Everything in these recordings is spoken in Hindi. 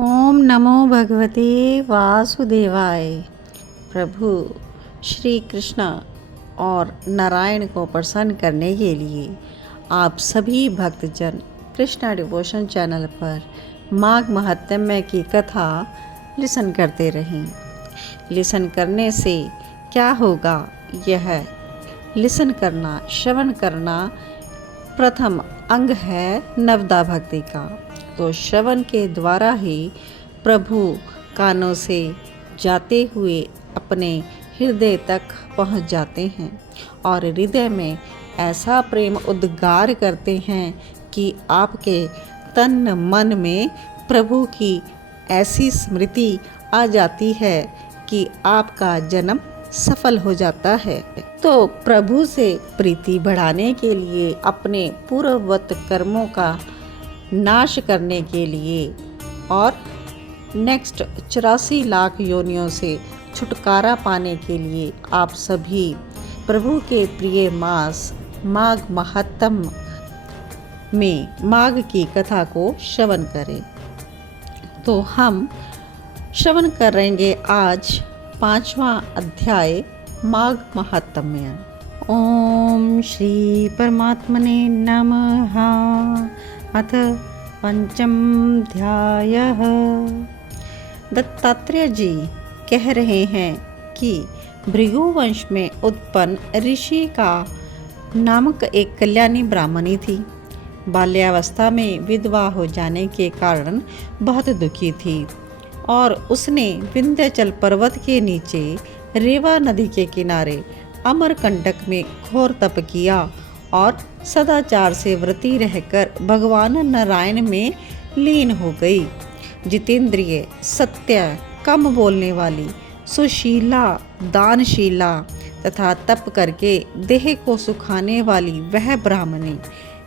ओम नमो भगवते वासुदेवाय। प्रभु श्री कृष्ण और नारायण को प्रसन्न करने के लिए आप सभी भक्तजन कृष्णा डिवोशन चैनल पर माघ महात्म्य की कथा लिसन करते रहें। लिसन करने से क्या होगा, यह लिसन करना, श्रवण करना प्रथम अंग है नवदा भक्ति का। तो श्रवण के द्वारा ही प्रभु कानों से जाते हुए अपने हृदय तक पहुंच जाते हैं और हृदय में ऐसा प्रेम उद्गार करते हैं कि आपके तन मन में प्रभु की ऐसी स्मृति आ जाती है कि आपका जन्म सफल हो जाता है। तो प्रभु से प्रीति बढ़ाने के लिए, अपने पूर्ववत कर्मों का नाश करने के लिए और नेक्स्ट 84 लाख योनियों से छुटकारा पाने के लिए आप सभी प्रभु के प्रिय मास माघ महात्म्य में माघ की कथा को श्रवण करें। तो हम श्रवण करेंगे आज 5वां अध्याय माघ महात्म्य। ओम श्री परमात्मने नमः। अथ पंचम अध्यायः। दत्तात्रेय जी कह रहे हैं कि भृगुवंश में उत्पन्न ऋषि का नामक एक कल्याणी ब्राह्मणी थी। बाल्यावस्था में विधवा हो जाने के कारण बहुत दुखी थी और उसने विंध्याचल पर्वत के नीचे रेवा नदी के किनारे अमरकंटक में घोर तप किया और सदाचार से व्रती रहकर भगवान नारायण में लीन हो गई। जितेंद्रिय, सत्य, कम बोलने वाली, सुशीला, दानशीला तथा तप करके देह को सुखाने वाली वह ब्राह्मणी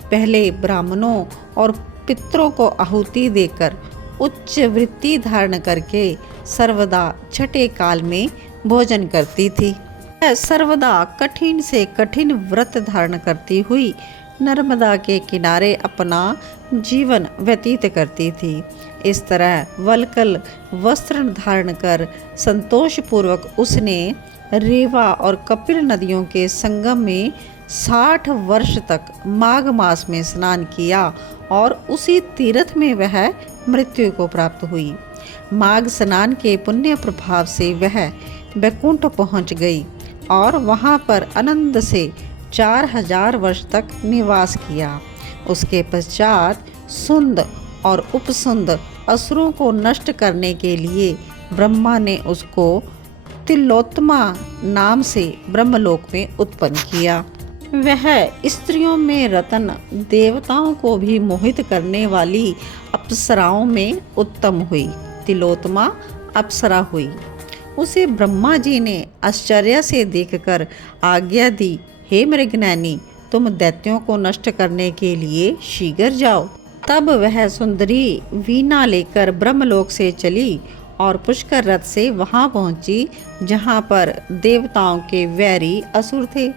पहले ब्राह्मणों और पितरों को आहुति देकर उच्च वृत्ति धारण करके सर्वदा छठे काल में भोजन करती थी। सर्वदा कठिन से कठिन व्रत धारण करती हुई नर्मदा के किनारे अपना जीवन व्यतीत करती थी। इस तरह वल्कल वस्त्र धारण कर संतोष पूर्वक उसने रेवा और कपिल नदियों के संगम में 60 वर्ष तक माघ मास में स्नान किया और उसी तीर्थ में वह मृत्यु को प्राप्त हुई। माघ स्नान के पुण्य प्रभाव से वह वैकुंठ पहुंच गई और वहां पर आनंद से 4000 वर्ष तक निवास किया। उसके पश्चात सुंद और उपसुंद असुरों को नष्ट करने के लिए ब्रह्मा ने उसको तिलोत्तमा नाम से ब्रह्मलोक में उत्पन्न किया। वह स्त्रियों में रतन, देवताओं को भी मोहित करने वाली अप्सराओं में उत्तम हुई। तिलोत्तमा अप्सरा हुई। उसे ब्रह्मा जी ने आश्चर्य से देखकर आज्ञा दी, हे मृगनयनी, तुम दैत्यों को नष्ट करने के लिए शीघ्र जाओ। तब वह सुंदरी वीणा लेकर ब्रह्मलोक से चली और पुष्कर रथ से वहां पहुंची जहां पर देवताओं के वैरी असुर थे।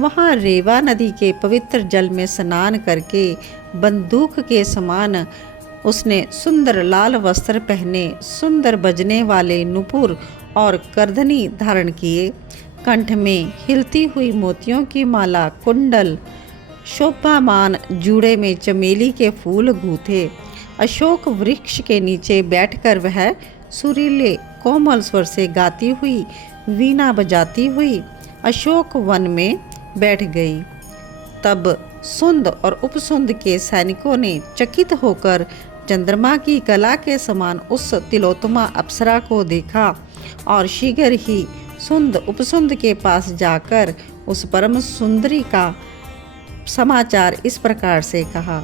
वहां रेवा नदी के पवित्र जल में स्नान करके बंदूक के समान उसने सुंदर लाल वस्त्र पहने, सुंदर बजने वाले नुपुर और करधनी धारण किए, कंठ में हिलती हुई मोतियों की माला, कुंडल, शोभामान जूड़े में चमेली के फूल गूथे, अशोक वृक्ष के नीचे बैठकर वह सुरीले कोमल स्वर से गाती हुई, वीणा बजाती हुई अशोक वन में बैठ गई। तब सुंद और उपसुंद के सैनिकों ने चकित होकर चंद्रमा की कला के समान उस तिलोत्तमा अप्सरा को देखा और शीघ्र ही सुंद उपसुंद के पास जाकर उस परम सुंदरी का समाचार इस प्रकार से कहा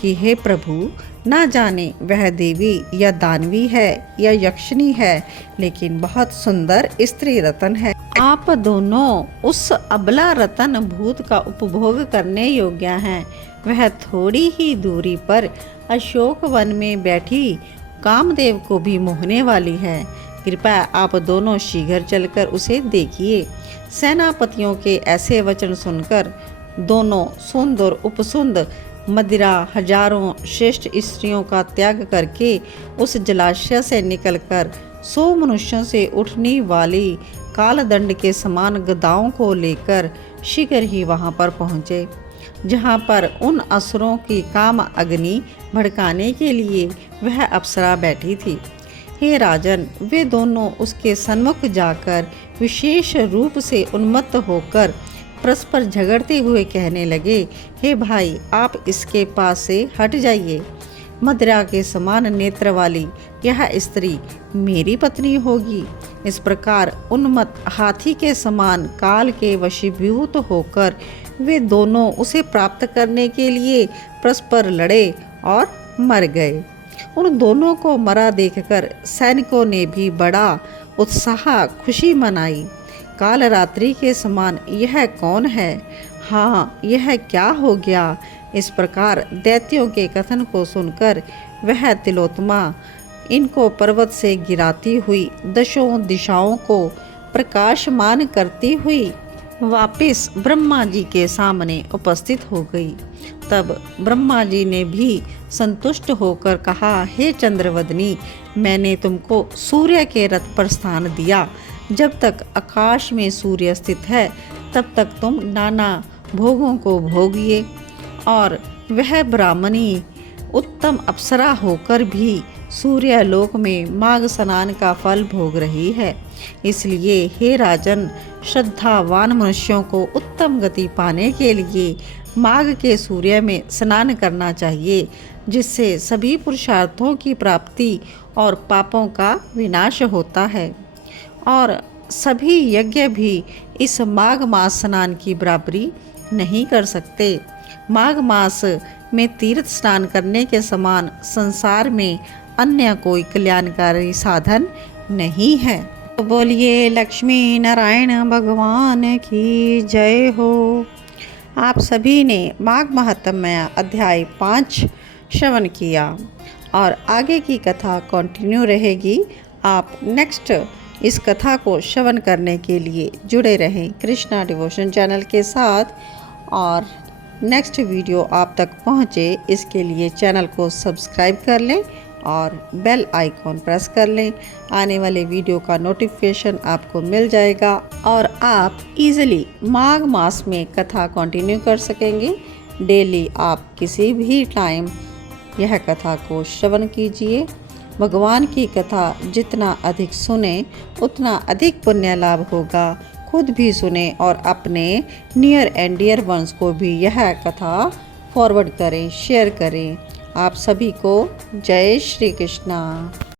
कि हे प्रभु, ना जाने वह देवी या दानवी है या यक्षिणी है, लेकिन बहुत सुंदर स्त्री रतन है। आप दोनों उस अबला रतन भूत का उपभोग करने योग्य हैं। वह थोड़ी ही दूरी पर अशोक वन में बैठी कामदेव को भी मोहने वाली है। कृपया आप दोनों शीघ्र चलकर उसे देखिए। सेनापतियों के ऐसे वचन सुनकर दोनों सुंद और उपसुंद मदिरा हजारों श्रेष्ठ स्त्रियों का त्याग करके उस जलाशय से निकलकर 100 मनुष्यों से उठने वाली कालदंड के समान गदाओं को लेकर शीघ्र ही वहां पर पहुँचे, जहाँ पर उन असुरों की काम अग्नि भड़काने के लिए वह अप्सरा बैठी थी। हे राजन, वे दोनों उसके सन्मुख जाकर विशेष रूप से उन्मत्त होकर परस्पर झगड़ते हुए कहने लगे, हे भाई, आप इसके पास से हट जाइए। मदिरा के समान नेत्र वाली यह स्त्री मेरी पत्नी होगी। इस प्रकार उन्मत्त हाथी के समान काल के वशीभूत होकर वे दोनों उसे प्राप्त करने के लिए परस्पर लड़े और मर गए। उन दोनों को मरा देखकर सैनिकों ने भी बड़ा उत्साह खुशी मनाई। काल रात्रि के समान यह कौन है? हाँ, यह क्या हो गया? इस प्रकार दैत्यों के कथन को सुनकर वह तिलोत्तमा इनको पर्वत से गिराती हुई दशों दिशाओं को प्रकाशमान करती हुई वापस ब्रह्मा जी के सामने उपस्थित हो गई। तब ब्रह्मा जी ने भी संतुष्ट होकर कहा, हे चंद्रवदनी, मैंने तुमको सूर्य के रथ पर स्थान दिया। जब तक आकाश में सूर्य स्थित है तब तक तुम नाना भोगों को भोगिए। और वह ब्राह्मणी उत्तम अप्सरा होकर भी सूर्यलोक में माघ स्नान का फल भोग रही है। इसलिए हे राजन, श्रद्धावान मनुष्यों को उत्तम गति पाने के लिए माघ के सूर्य में स्नान करना चाहिए, जिससे सभी पुरुषार्थों की प्राप्ति और पापों का विनाश होता है। और सभी यज्ञ भी इस माघ मास स्नान की बराबरी नहीं कर सकते। माघ मास में तीर्थ स्नान करने के समान संसार में अन्य कोई कल्याणकारी साधन नहीं है। तो बोलिए लक्ष्मी नारायण भगवान की जय हो। आप सभी ने माघ महात्म्य अध्याय 5 श्रवण किया और आगे की कथा कंटिन्यू रहेगी। आप नेक्स्ट इस कथा को श्रवण करने के लिए जुड़े रहें कृष्णा डिवोशन चैनल के साथ, और नेक्स्ट वीडियो आप तक पहुँचे इसके लिए चैनल को सब्सक्राइब कर लें और बेल आइकॉन प्रेस कर लें। आने वाले वीडियो का नोटिफिकेशन आपको मिल जाएगा और आप इजीली माघ मास में कथा कंटिन्यू कर सकेंगे। डेली आप किसी भी टाइम यह कथा को श्रवण कीजिए। भगवान की कथा जितना अधिक सुने उतना अधिक पुण्य लाभ होगा। खुद भी सुने और अपने नियर एंड डियर वंस को भी यह कथा फॉरवर्ड करें, शेयर करें। आप सभी को जय श्री कृष्णा।